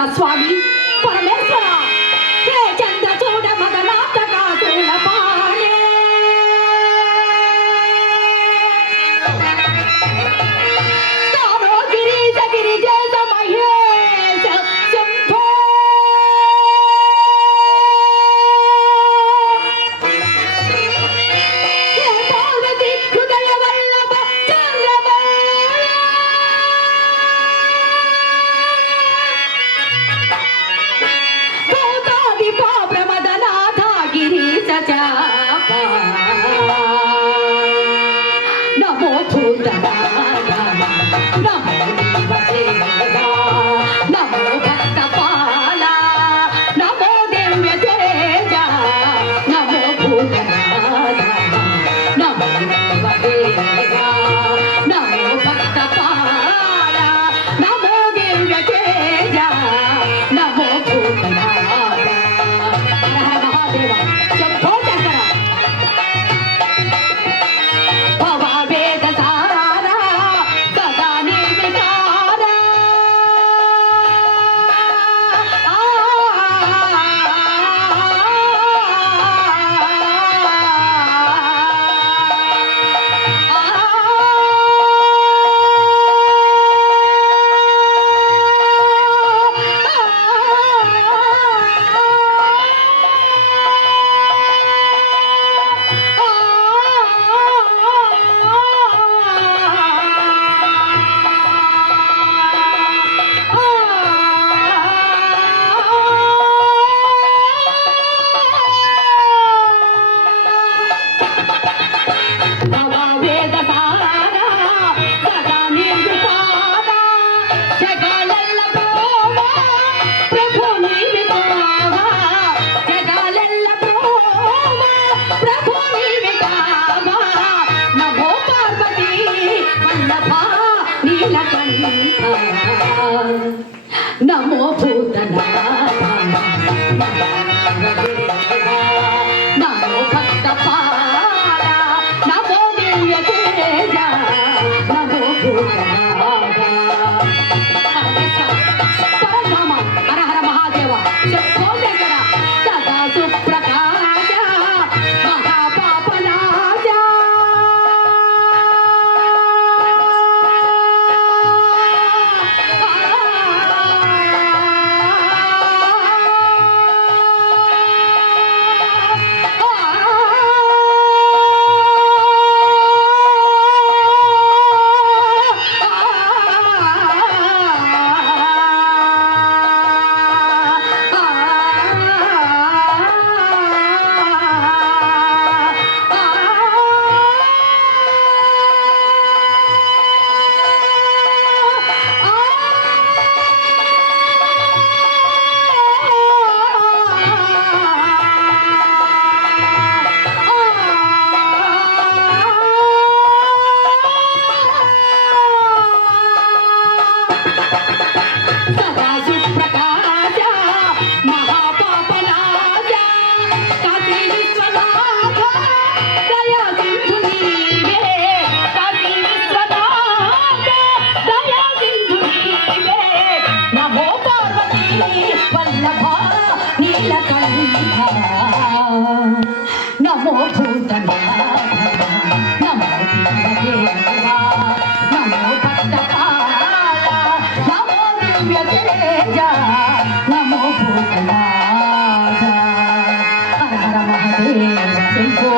కదా స్వామి పరమేశ్వర హే చంద్ర చూడ మగనాటక చూడ పాడే తారో గిరీశ గిరిజేశ మహేశ శంభో హే పార్వతి హృదయ వల్లభ నమో భూతనాయ నమో దేవదేవా నమో భక్తపాల నమో దివ్య తేజ నమో భూతనాయ నమో దేవదేవా నమో భక్తపాల నమో దివ్య తేజ నమో భూతనాయ హర మహాదేవ శంభో శంకర నమో భూతనాథ నమో భక్తపాల నమో దివ్య తేజ నమో భూతనాథ పరధామ హర హర మహాదేవ శంభో శంకర సదా సుప్రకాశ మహాపాపనాశ నమో భూతనాథ నమో దేవదేవా నమో భక్తపాల నమో దివ్య తేజ నమో భూతనాథ హర హర మహాదేవ శంభో